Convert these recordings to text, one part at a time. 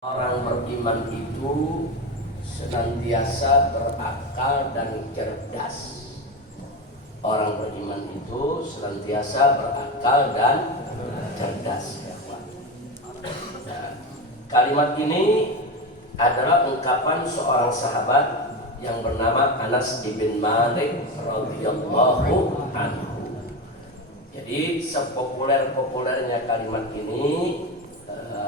Orang beriman itu senantiasa berakal dan cerdas. Orang beriman itu senantiasa berakal dan cerdas. Nah, kalimat ini adalah ungkapan seorang sahabat yang bernama Anas bin Malik radhiyallahu anhu. Jadi sepopuler-populernya kalimat ini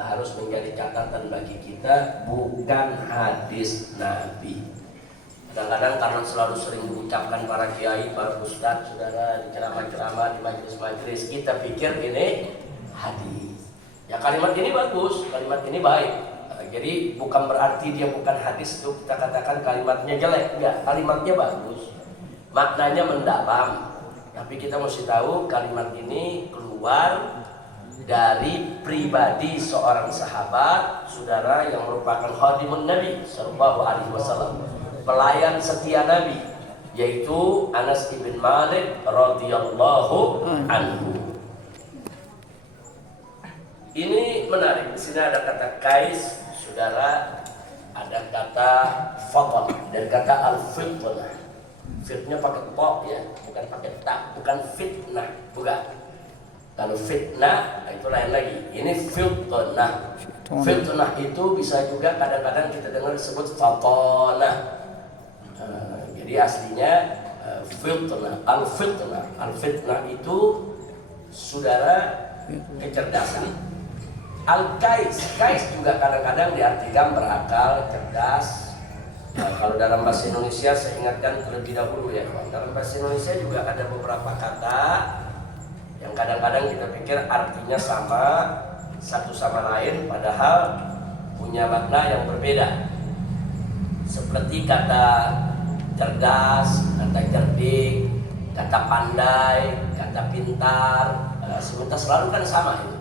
harus menjadi catatan bagi kita, bukan hadis Nabi. Kadang-kadang karena selalu sering diucapkan para kiai, para ustadz, saudara, di ceramah-ceramah, di majelis-majelis, kita pikir ini hadis. Ya, kalimat ini bagus, kalimat ini baik. Jadi bukan berarti dia bukan hadis itu kita katakan kalimatnya jelek. Enggak, kalimatnya bagus, maknanya mendalam. Tapi kita mesti tahu kalimat ini keluar dari pribadi seorang sahabat, saudara, yang merupakan khadimun Nabi sallallahu alaihi wasallam, pelayan setia Nabi, yaitu Anas bin Malik radhiyallahu anhu. Ini menarik. Di sini ada kata kais, saudara, ada kata fadl dan kata al-fitnah. Fitnah pakai po ya, bukan pakai ta, bukan fitnah, bukan. Kalau fitnah itu lain lagi. Ini fitnah. Fitnah itu bisa juga kadang-kadang kita dengar disebut fatonah. Jadi aslinya fitnah. Al-fitnah. Al-fitnah itu, saudara, kecerdasan. Al-kais. Kais juga kadang-kadang diartikan berakal, cerdas. Kalau dalam bahasa Indonesia saya ingatkan terlebih dahulu ya, dalam bahasa Indonesia juga ada beberapa kata yang kadang-kadang kita pikir artinya sama satu sama lain, padahal punya makna yang berbeda. Seperti kata cerdas, kata cerdik, kata pandai, kata pintar, sebentar selalu kan sama itu.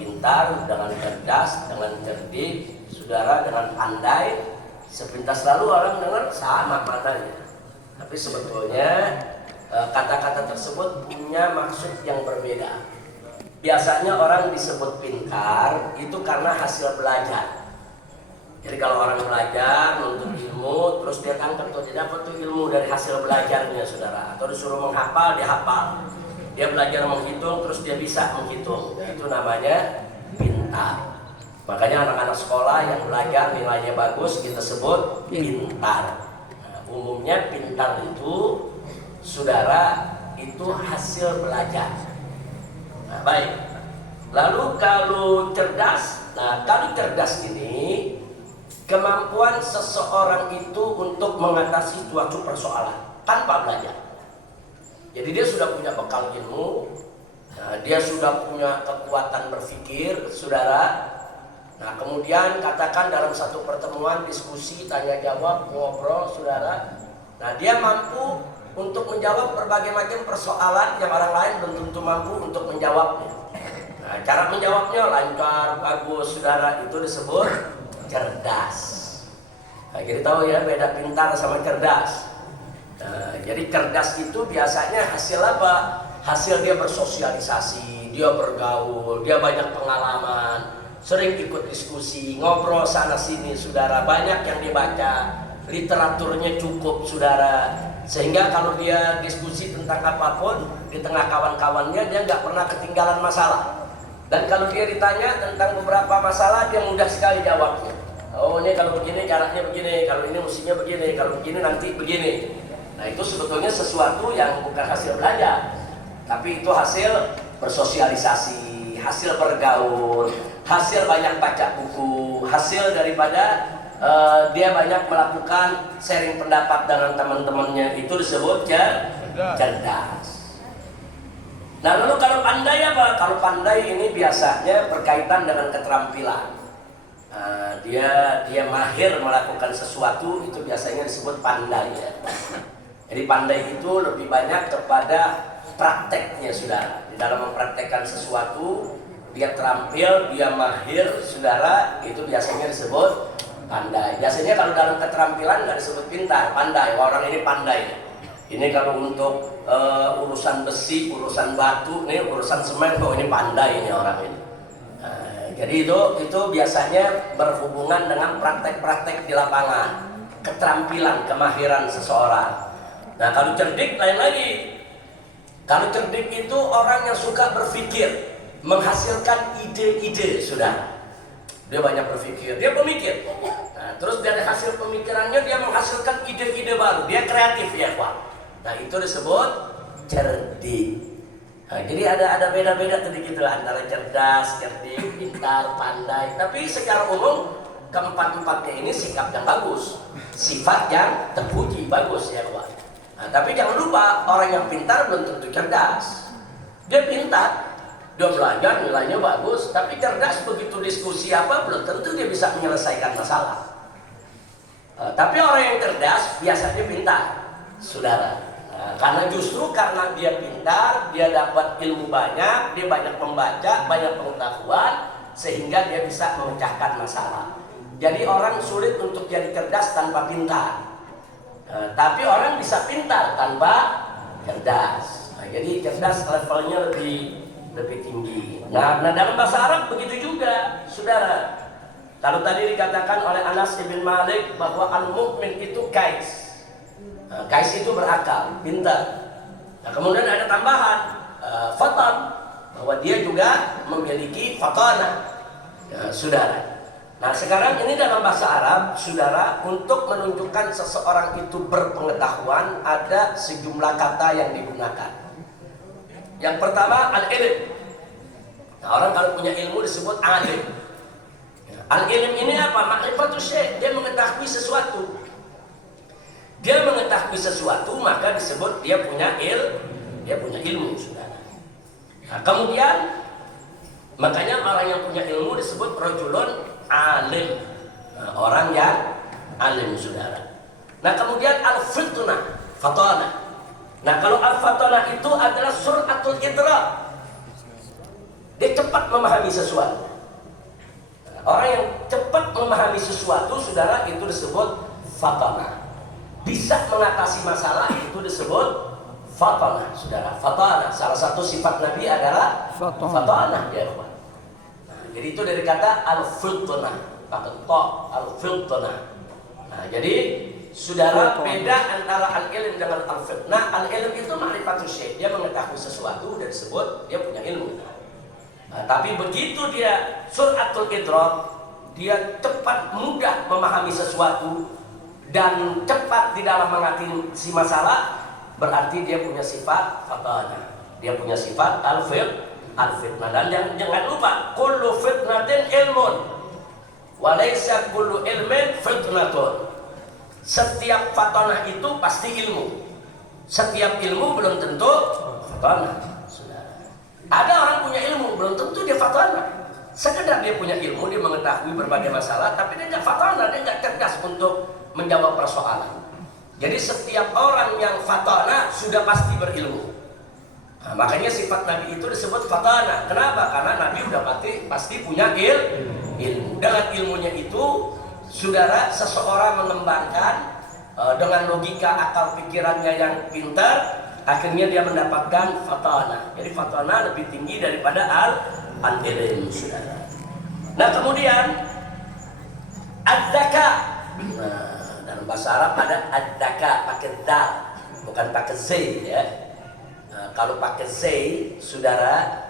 Pintar dengan cerdas, dengan cerdik, saudara, dengan pandai, sepintas selalu orang dengar sama maknanya. Tapi sebetulnya kata-kata tersebut punya maksud yang berbeda. Biasanya orang disebut pintar itu karena hasil belajar. Jadi kalau orang belajar menuntut ilmu, terus dia tangkap tuh, dia dapat tuh ilmu dari hasil belajarnya, saudara. Atau disuruh menghafal, dia hafal. Dia belajar menghitung, terus dia bisa menghitung. Itu namanya pintar. Makanya anak-anak sekolah yang belajar nilainya bagus kita sebut pintar. Nah, umumnya pintar itu, saudara, itu hasil belajar. Nah, baik. Lalu kalau cerdas, nah kalau cerdas ini kemampuan seseorang itu untuk mengatasi suatu persoalan tanpa belajar. Jadi dia sudah punya bekal ilmu, nah, dia sudah punya kekuatan berpikir, saudara. Nah, kemudian katakan dalam satu pertemuan, diskusi, tanya jawab, ngobrol, saudara. Nah, dia mampu untuk menjawab berbagai macam persoalan yang orang lain belum tentu mampu untuk menjawabnya. Nah, cara menjawabnya lancar, bagus, saudara, itu disebut cerdas. Nah, jadi tahu ya beda pintar sama cerdas. Nah, jadi cerdas itu biasanya hasil apa? Hasil dia bersosialisasi, dia bergaul, dia banyak pengalaman, sering ikut diskusi, ngobrol sana sini, saudara, banyak yang dibaca, literaturnya cukup, saudara. Sehingga kalau dia diskusi tentang apapun di tengah kawan-kawannya, dia nggak pernah ketinggalan masalah. Dan kalau dia ditanya tentang beberapa masalah, dia mudah sekali jawabnya. Oh, ini kalau begini caranya begini, kalau ini mestinya begini, kalau begini nanti begini. Nah, itu sebetulnya sesuatu yang bukan hasil belajar, tapi itu hasil bersosialisasi, hasil bergaul, hasil banyak baca buku, hasil daripada dia banyak melakukan sharing pendapat dengan teman-temannya, itu disebut cerdas. Nah, lalu kalau pandai apa? Kalau pandai ini biasanya berkaitan dengan keterampilan. Dia mahir melakukan sesuatu, itu biasanya disebut pandai ya. Jadi pandai itu lebih banyak kepada prakteknya, saudara. Di dalam mempraktekkan sesuatu, dia terampil, dia mahir, saudara, itu biasanya disebut pandai. Biasanya kalau dalam keterampilan nggak disebut pintar, pandai. Orang ini pandai. Ini kalau untuk urusan besi, urusan batu, nih urusan semen, kok ini pandai ini orang ini. Nah, Jadi itu biasanya berhubungan dengan praktek-praktek di lapangan, keterampilan, kemahiran seseorang. Nah, kalau cerdik lain lagi. Kalau cerdik itu orang yang suka berpikir, menghasilkan ide-ide, sudah. Dia banyak berpikir, dia pemikir. Nah, terus dari hasil pemikirannya dia menghasilkan ide-ide baru, dia kreatif ya, Pak. Nah, itu disebut cerdik. Nah, jadi ada beda-beda sedikit lah antara cerdas, cerdik, pintar, pandai. Tapi secara umum keempat-empatnya ini sikap yang bagus, sifat yang terpuji, bagus ya, Pak. Nah, tapi jangan lupa orang yang pintar belum tentu cerdas. Dia pintar, dia belajar nilainya bagus, tapi cerdas begitu diskusi apa belum tentu dia bisa menyelesaikan masalah. Tapi orang yang cerdas biasanya pintar, saudara. Karena justru karena dia pintar, dia dapat ilmu banyak, dia banyak membaca, banyak pengetahuan, sehingga dia bisa memecahkan masalah. Jadi orang sulit untuk jadi cerdas tanpa pintar. Tapi orang bisa pintar tanpa cerdas. Nah, jadi cerdas levelnya lebih tinggi. Nah, dalam bahasa Arab begitu juga, saudara. Kalau tadi dikatakan oleh Anas bin Malik bahwa al-mu'min itu kais. Nah, kais itu berakal, pintar. Nah, kemudian ada tambahan fatan, bahwa dia juga memiliki fatana, ya, saudara. Nah, sekarang ini dalam bahasa Arab, saudara, untuk menunjukkan seseorang itu berpengetahuan ada sejumlah kata yang digunakan. Yang pertama al-ilm. Nah, orang kalau punya ilmu disebut alim. Al-ilm ini apa? Ma'rifatus syai', dia mengetahui sesuatu. Dia mengetahui sesuatu maka disebut dia punya ilmu, saudara. Nah, kemudian makanya orang yang punya ilmu disebut rajulun alim. Nah, orang yang alim, saudara. Nah, kemudian al-fitnah, fatana. Nah, kalau al-fatana itu adalah suratul idrak. Dia cepat memahami sesuatu. Nah, orang yang cepat memahami sesuatu, saudara, itu disebut fatana. Bisa mengatasi masalah itu disebut fatana, saudara. Fatana, salah satu sifat Nabi adalah fatana, ya Pak. Nah, jadi itu dari kata al-fitnah, pakai to, al-fitnah. Nah, jadi saudara, beda antara al-ilm dengan al-fitnah. Al-ilm itu ma'rifatus syai', dia mengetahui sesuatu dan disebut dia punya ilmu. Nah, tapi begitu dia suratul idrak, dia cepat mudah memahami sesuatu dan cepat di dalam mengatasi masalah, berarti dia punya sifat fatana. Dia punya sifat al-fitnah. Dan jangan lupa, kullu fitnatin ilmun wa laysa kullu ilmin fitnatun. Setiap fatana itu pasti ilmu. Setiap ilmu belum tentu fatana. Ada orang punya ilmu belum tentu dia fatana. Sekedar dia punya ilmu, dia mengetahui berbagai masalah, tapi dia nggak fatana, dia nggak cerdas untuk menjawab persoalan. Jadi setiap orang yang fatana sudah pasti berilmu. Nah, makanya sifat Nabi itu disebut fatana. Kenapa? Karena Nabi udah pasti punya ilmu. Dengan ilmunya itu, saudara, seseorang mengembangkan dengan logika akal pikirannya yang pintar, akhirnya dia mendapatkan fatana. Jadi fatana lebih tinggi daripada al-ilm, saudara. Nah, kemudian ad-dzaka. Nah, dalam bahasa Arab ada ad-dzaka pakai dal, bukan pakai z, ya. Nah, kalau pakai z, saudara,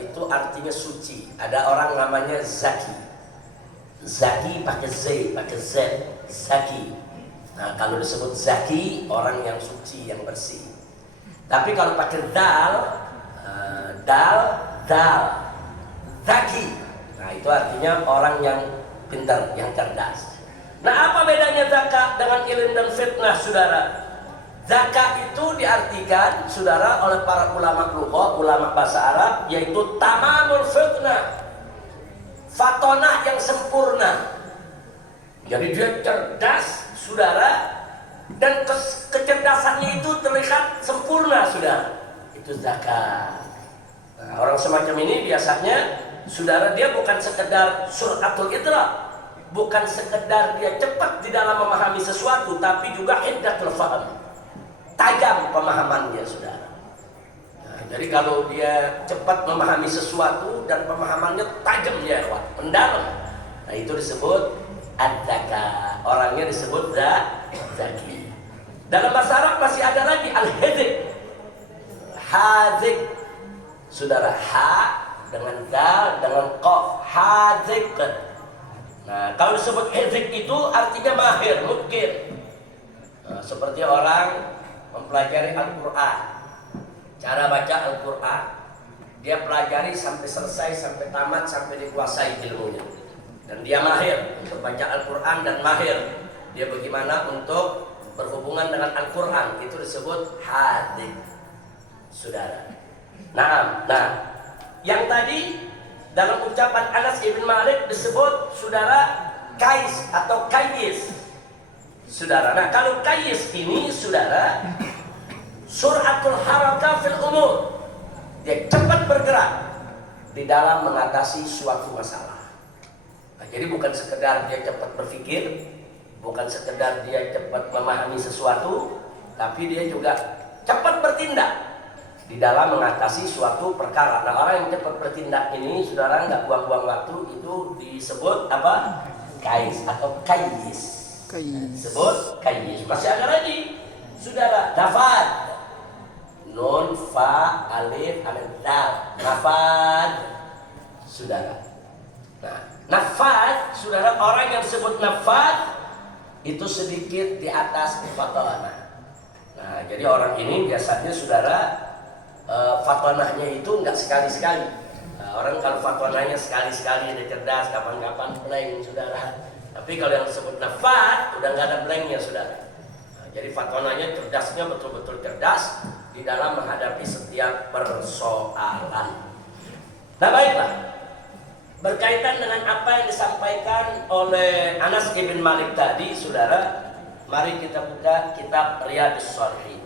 itu artinya suci. Ada orang namanya zaki. Zaki pakai z, pakai z, zaki. Nah, kalau disebut zaki, orang yang suci, yang bersih. Tapi kalau pakai dal, zaki. Nah, itu artinya orang yang pintar, yang cerdas. Nah, apa bedanya zakat dengan ilmu dan fitnah, saudara? Zakat itu diartikan, saudara, oleh para ulama lughah, ulama bahasa Arab, yaitu tamamul fitnah, fatonah yang sempurna. Jadi dia cerdas, saudara, dan kecerdasannya itu terlihat sempurna, saudara. Itu zakat. Nah, orang semacam ini biasanya, saudara, dia bukan sekedar suratul idrak, bukan sekedar dia cepat di dalam memahami sesuatu, tapi juga hiddatul faham, tajam pemahamannya, saudara. Nah, Jadi kalau dia cepat memahami sesuatu dan pemahamannya tajam ya, mendalam. Nah, itu disebut adzaka. Orangnya disebut zaki. Dalam bahasa Arab masih ada lagi al-hadzik. Hadzik. Saudara, ha dengan dal dengan qaf. Hadzik. Nah, kalau disebut hadzik itu artinya mahir, mungkin. Nah, seperti orang mempelajari Al-Quran, cara baca Al-Quran, dia pelajari sampai selesai, sampai tamat, sampai dikuasai ilmunya, dan dia mahir untuk baca Al-Quran dan mahir dia bagaimana untuk berhubungan dengan Al-Quran, itu disebut hadith, saudara. Nah, yang tadi dalam ucapan Anas ibn Malik disebut saudara kais atau kayis, saudara. Nah, kalau kayis ini saudara suratul harakah fil umur, dia cepat bergerak di dalam mengatasi suatu masalah. Nah, jadi bukan sekedar dia cepat berpikir, bukan sekedar dia cepat memahami sesuatu, tapi dia juga cepat bertindak di dalam mengatasi suatu perkara. Nah, orang yang cepat bertindak ini saudara nggak buang-buang waktu, itu disebut apa? Kais atau kayis. Disebut kayis. Masih ada lagi saudara, nafad. Nun, fa, alif, alif, dal. Nafad, saudara. Nah, nafad, saudara, orang yang disebut nafad itu sedikit di atas fatanah. Nah, jadi orang ini biasanya saudara fatanahnya itu enggak sekali-sekali. Nah, orang kalau fatanahnya sekali-sekali dia cerdas, kapan-kapan blank, saudara. Tapi kalau yang disebut nafad udah nggak ada blanknya, saudara. Nah, jadi fatanahnya cerdasnya betul-betul cerdas di dalam menghadapi setiap persoalan. Nah, baiklah, berkaitan dengan apa yang disampaikan oleh Anas ibn Malik tadi, saudara, mari kita buka kitab Riyadhus Shalihin.